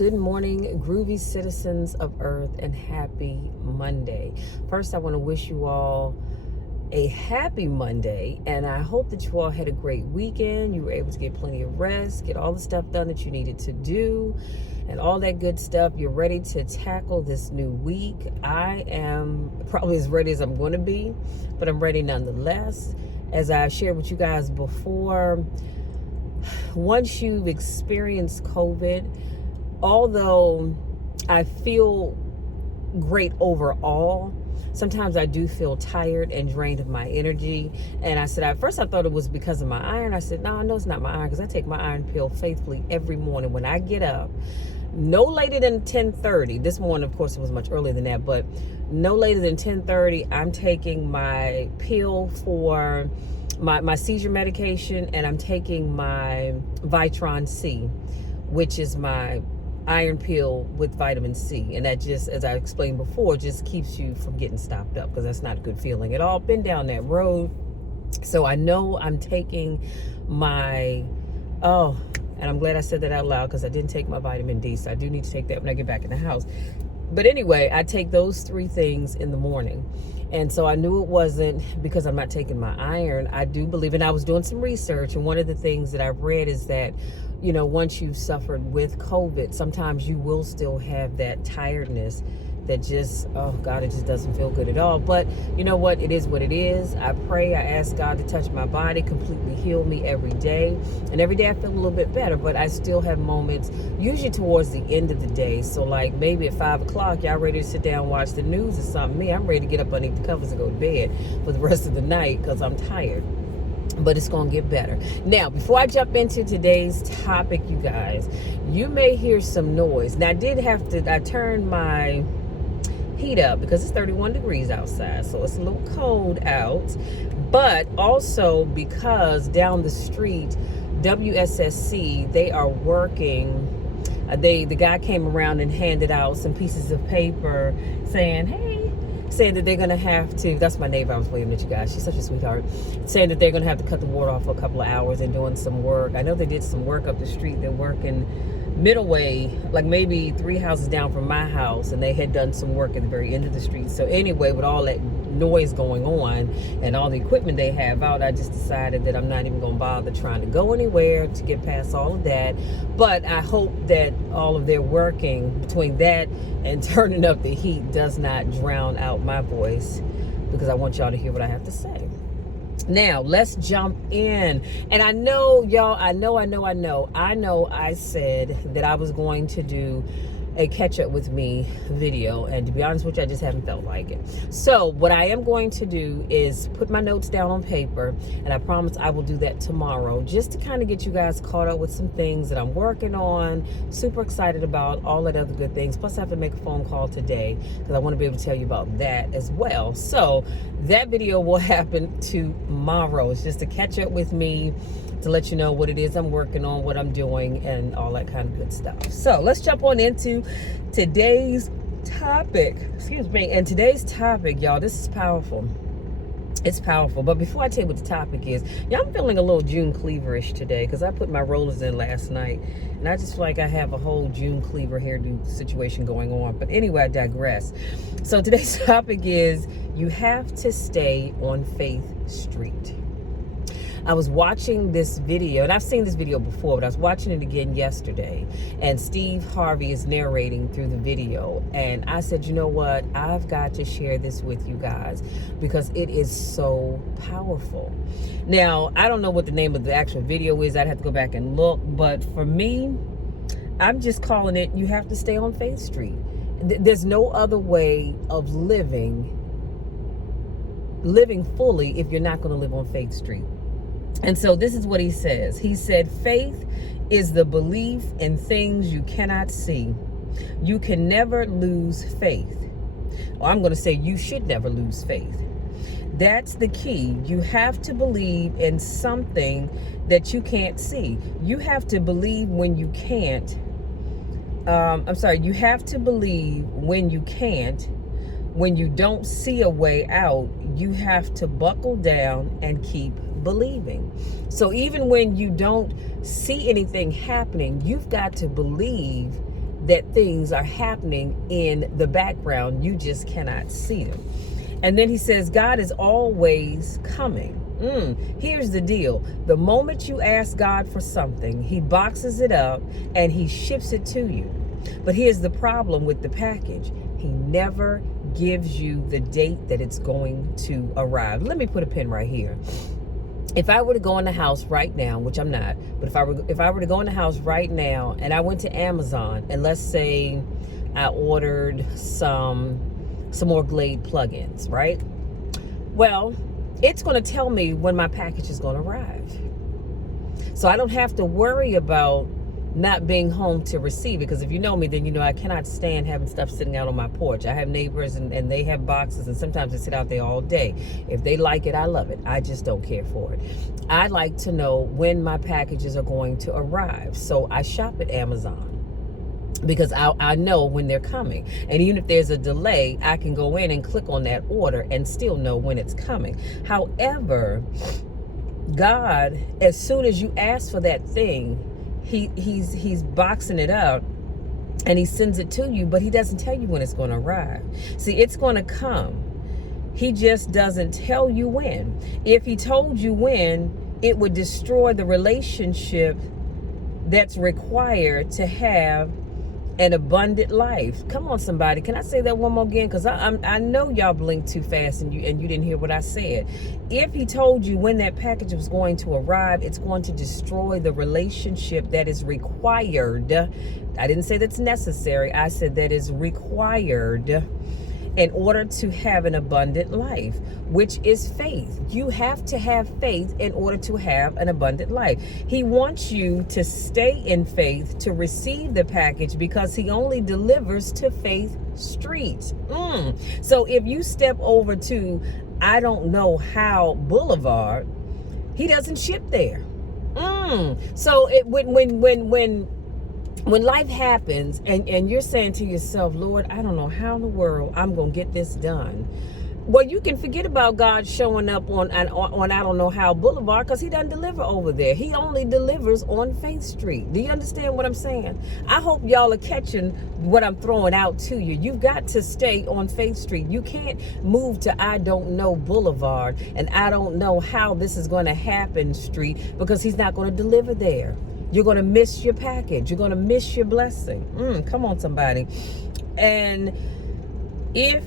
Good morning, groovy citizens of Earth, and happy Monday. First, I want to wish you all a happy Monday, and I hope that you all had a great weekend. You were able to get plenty of rest, get all the stuff done that you needed to do, and all that good stuff. You're ready to tackle this new week. I am probably as ready as I'm going to be, but I'm ready nonetheless. As I shared with you guys before, once you've experienced COVID, although I feel great overall, sometimes I do feel tired and drained of my energy. And I said, at first I thought it was because of my iron. I said, no, it's not my iron, because I take my iron pill faithfully every morning when I get up. No later than 10:30. This morning, of course, it was much earlier than that, but no later than 10:30, I'm taking my pill for my seizure medication, and I'm taking my Vitron C, which is my iron pill with vitamin C. And that just, as I explained before, just keeps you from getting stopped up, because that's not a good feeling at all. Been down that road. So I know I'm taking my, and I'm glad I said that out loud, because I didn't take my vitamin D. So I do need to take that when I get back in the house. But anyway, I take those 3 things in the morning. And so I knew it wasn't because I'm not taking my iron. I do believe, and I was doing some research, and one of the things that I've read is that, you know, once you've suffered with COVID, sometimes you will still have that tiredness that just, oh God, it just doesn't feel good at all. But you know what? It is what it is. I pray, I ask God to touch my body, completely heal me every day. And every day I feel a little bit better, but I still have moments, usually towards the end of the day. So like maybe at 5 o'clock, y'all ready to sit down and watch the news or something. Me, I'm ready to get up underneath the covers and go to bed for the rest of the night, because I'm tired. But it's going to get better. Now, before I jump into today's topic, you guys, you may hear some noise. Now, I turned my heat up because it's 31 degrees outside, so it's a little cold out. But also because down the street, WSSC, they are working. The guy came around and handed out some pieces of paper saying that they're going to have to, that's my neighbor I was waving at you guys, she's such a sweetheart, saying that they're going to have to cut the water off for a couple of hours and doing some work. I know they did some work up the street. They're working middle way, like maybe 3 houses down from my house, and they had done some work at the very end of the street. So anyway, with all that noise going on and all the equipment they have out, I just decided that I'm not even going to bother trying to go anywhere to get past all of that. But I hope that all of their working between that and turning up the heat does not drown out my voice, because I want y'all to hear what I have to say. Now, let's jump in. And I know, y'all, I know I said that I was going to do a catch up with me video, and to be honest with you, I just haven't felt like it. So what I am going to do is put my notes down on paper, and I promise I will do that tomorrow, just to kind of get you guys caught up with some things that I'm working on, super excited about, all that other good things. Plus I have to make a phone call today, because I want to be able to tell you about that as well. So that video will happen tomorrow. It's just a catch up with me to let you know what it is I'm working on, what I'm doing, and all that kind of good stuff. So let's jump on into today's topic. Excuse me. And today's topic, y'all, this is powerful. It's powerful. But before I tell you what the topic is, y'all, I'm feeling a little June cleaverish today, because I put my rollers in last night, and I just feel like I have a whole June cleaver hairdo situation going on. But anyway, I digress. So today's topic is, you have to stay on Faith Street. I was watching this video, and I've seen this video before, but I was watching it again yesterday, and Steve Harvey is narrating through the video, and I said, you know what, I've got to share this with you guys, because it is so powerful. Now, I don't know what the name of the actual video is. I'd have to go back and look, but for me, I'm just calling it, you have to stay on Faith Street. There's no other way of living fully if you're not going to live on Faith Street. And so this is what he says. He said, faith is the belief in things you cannot see. You can never lose faith. Or I'm going to say, you should never lose faith. That's the key. You have to believe in something that you can't see. You have to believe when you can't. You have to believe when you can't. When you don't see a way out, you have to buckle down and keep believing. So even when you don't see anything happening, you've got to believe that things are happening in the background. You just cannot see them. And then he says, God is always coming. Here's the deal. The moment you ask God for something, he boxes it up and he ships it to you. But here's the problem with the package. He never gives you the date that it's going to arrive. Let me put a pin right here. If I were to go in the house right now, which I'm not, but if I were to go in the house right now and I went to Amazon and let's say I ordered some more Blvd plugins, right? Well, it's going to tell me when my package is going to arrive. So I don't have to worry about not being home to receive it, because if you know me, then you know I cannot stand having stuff sitting out on my porch. I have neighbors and they have boxes, and sometimes they sit out there all day. If they like it, I love it. I just don't care for it. I like to know when my packages are going to arrive. So I shop at Amazon because I know when they're coming. And even if there's a delay, I can go in and click on that order and still know when it's coming. However, God, as soon as you ask for that thing, he's boxing it up and he sends it to you, but he doesn't tell you when it's going to arrive. See, it's going to come. He just doesn't tell you when. If he told you when, it would destroy the relationship that's required to have an abundant life. Come on, somebody. Can I say that one more again? Because I know y'all blinked too fast and you didn't hear what I said. If he told you when that package was going to arrive, it's going to destroy the relationship that is required. I didn't say that's necessary. I said that is required in order to have an abundant life, which is faith. You have to have faith in order to have an abundant life. He wants you to stay in faith to receive the package because he only delivers to Faith Street. So if you step over to, I don't know how, Boulevard, he doesn't ship there. So it when life happens and you're saying to yourself, Lord, I don't know how in the world I'm going to get this done. Well, you can forget about God showing up on I don't know how Boulevard, because he doesn't deliver over there. He only delivers on Faith Street. Do you understand what I'm saying? I hope y'all are catching what I'm throwing out to you. You've got to stay on Faith Street. You can't move to I don't know Boulevard and I don't know how this is going to happen Street, because he's not going to deliver there. You're going to miss your package. You're going to miss your blessing. Come on, somebody. And if,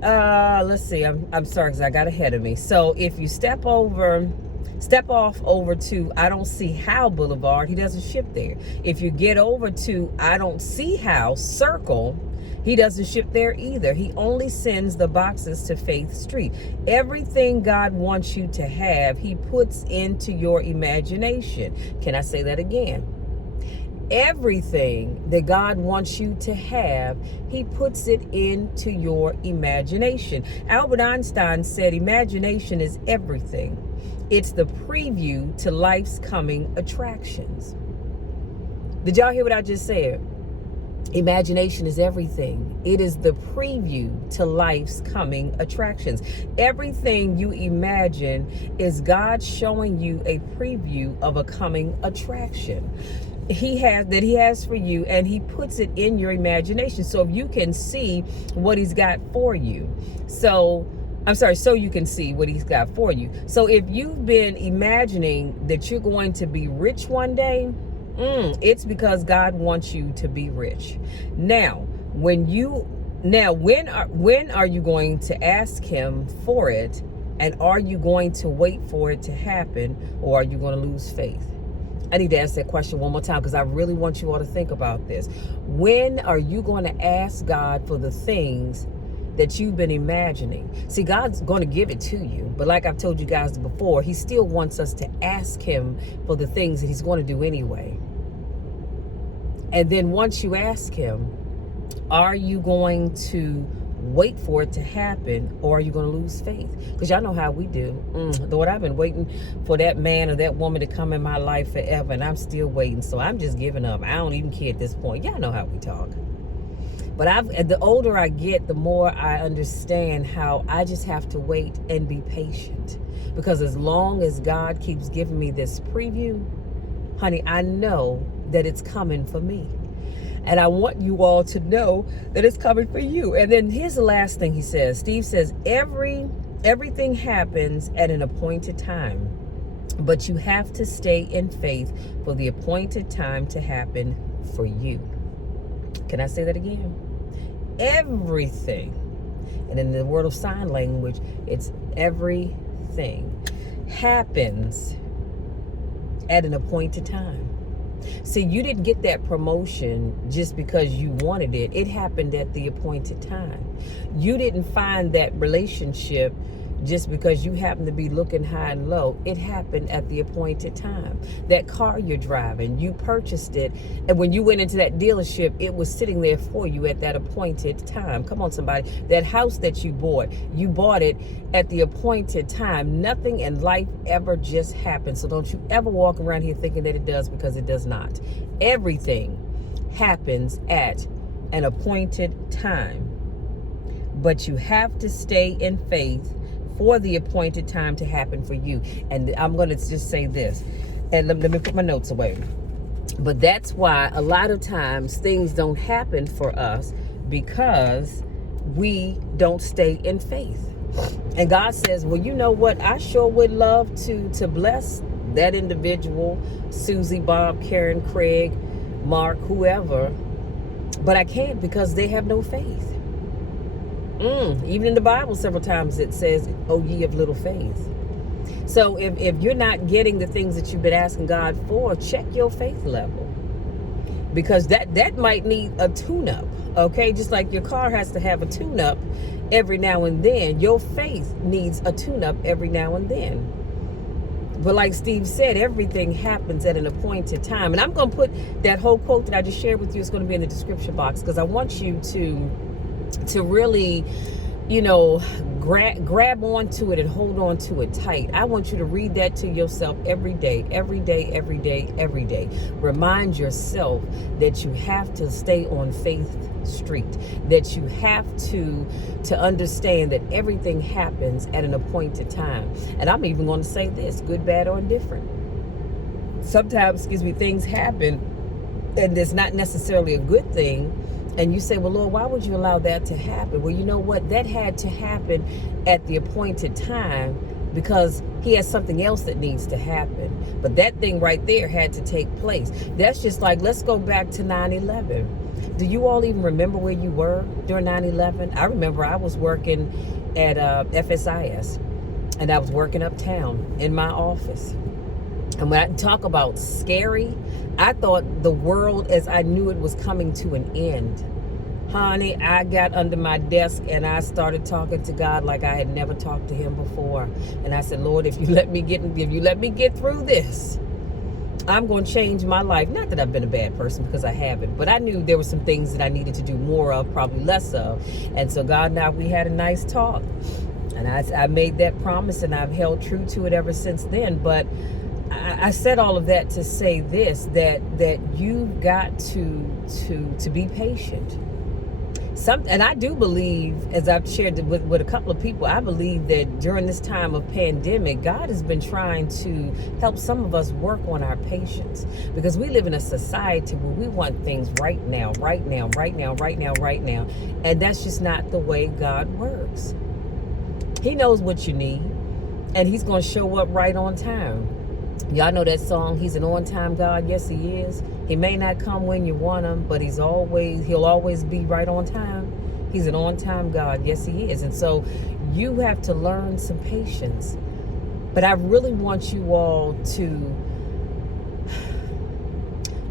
let's see, I'm sorry because I got ahead of me. So if you step off over to I don't see how Boulevard, he doesn't ship there. If you get over to I don't see how Circle, he doesn't ship there either. He only sends the boxes to Faith Street. Everything God wants you to have, he puts into your imagination. Can I say that again? Everything that God wants you to have, he puts it into your imagination. Albert Einstein said imagination is everything. It's the preview to life's coming attractions. Did y'all hear what I just said? Imagination is everything. It is the preview to life's coming attractions. Everything you imagine is God showing you a preview of a coming attraction he has for you, and he puts it in your imagination so you can see what he's got for you. So you can see what he's got for you. So if you've been imagining that you're going to be rich one day, it's because God wants you to be rich. Now, when are you going to ask him for it? And are you going to wait for it to happen, or are you going to lose faith? I need to ask that question one more time because I really want you all to think about this. When are you going to ask God for the things that you've been imagining? See, God's going to give it to you. But like I've told you guys before, he still wants us to ask him for the things that he's going to do anyway. And then once you ask him, are you going to wait for it to happen, or are you going to lose faith? Because y'all know how we do. Lord, I've been waiting for that man or that woman to come in my life forever, and I'm still waiting. So I'm just giving up. I don't even care at this point. Y'all know how we talk. But the older I get, the more I understand how I just have to wait and be patient. Because as long as God keeps giving me this preview, honey, I know that it's coming for me. And I want you all to know that it's coming for you. And then here's the last thing he says. Steve says, everything happens at an appointed time, but you have to stay in faith for the appointed time to happen for you. Can I say that again? Everything. And in the word of sign language, it's everything happens at an appointed time. See, you didn't get that promotion just because you wanted it. It happened at the appointed time. You didn't find that relationship just because you happen to be looking high and low. It happened at the appointed time. That car you're driving, you purchased it, and when you went into that dealership, it was sitting there for you at that appointed time. Come on, somebody. That house that you bought it at the appointed time. Nothing in life ever just happens. So don't you ever walk around here thinking that it does, because it does not. Everything happens at an appointed time, but you have to stay in faith for the appointed time to happen for you. And I'm going to just say this, and let me put my notes away. But that's why a lot of times things don't happen for us, because we don't stay in faith. And God says, well, you know what? I sure would love to bless that individual, Susie, Bob, Karen, Craig, Mark, whoever, but I can't, because they have no faith. Even in the Bible, several times it says, "Oh, ye of little faith." So if you're not getting the things that you've been asking God for, check your faith level, because that might need a tune-up. Okay, just like your car has to have a tune-up every now and then, your faith needs a tune-up every now and then. But like Steve said, everything happens at an appointed time. And I'm going to put that whole quote that I just shared with you, it's going to be in the description box, because I want you to really, grab onto it and hold on to it tight. I want you to read that to yourself every day, every day, every day, every day. Remind yourself that you have to stay on Faith Street, that you have to understand that everything happens at an appointed time. And I'm even going to say this, good, bad, or indifferent. Sometimes, things happen and it's not necessarily a good thing. And you say, well, Lord, why would you allow that to happen? Well, you know what? That had to happen at the appointed time, because he has something else that needs to happen. But that thing right there had to take place. That's just like, let's go back to 9/11. Do you all even remember where you were during 9/11? I remember I was working at FSIS, and I was working uptown in my office. And when I talk about scary, I thought the world as I knew it was coming to an end. Honey, I got under my desk and I started talking to God like I had never talked to him before. And I said, Lord, if you let me get through this, I'm going to change my life. Not that I've been a bad person, because I haven't, but I knew there were some things that I needed to do more of, probably less of. And so God and I, we had a nice talk. And I made that promise, and I've held true to it ever since then. But I said all of that to say this, that you've got to be patient. And I do believe, as I've shared with a couple of people, I believe that during this time of pandemic, God has been trying to help some of us work on our patience, because we live in a society where we want things right now, right now, right now, right now, right now. And that's just not the way God works. He knows what you need, and he's going to show up right on time. Y'all know that song, He's an on-time God? Yes, he is. He may not come when you want him, but he'll always be right on time. He's an on-time God. Yes, he is. And so you have to learn some patience. But I really want you all to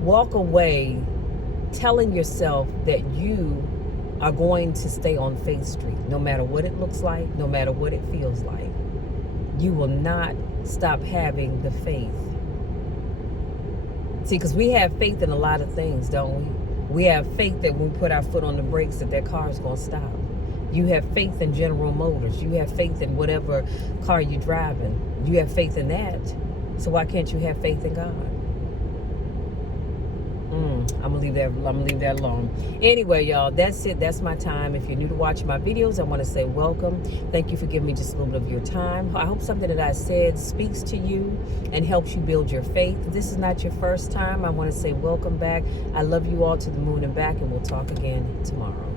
walk away telling yourself that you are going to stay on Faith Street, no matter what it looks like, no matter what it feels like. You will not stop having the faith. See, because we have faith in a lot of things, don't we? We have faith that when we put our foot on the brakes, that car is going to stop. You have faith in General Motors. You have faith in whatever car you're driving. You have faith in that. So why can't you have faith in God? I'm gonna leave that. I'm gonna leave that alone. Anyway, y'all, that's it. That's my time. If you're new to watching my videos, I want to say welcome. Thank you for giving me just a little bit of your time. I hope something that I said speaks to you and helps you build your faith. If this is not your first time, I want to say welcome back. I love you all to the moon and back, and we'll talk again tomorrow.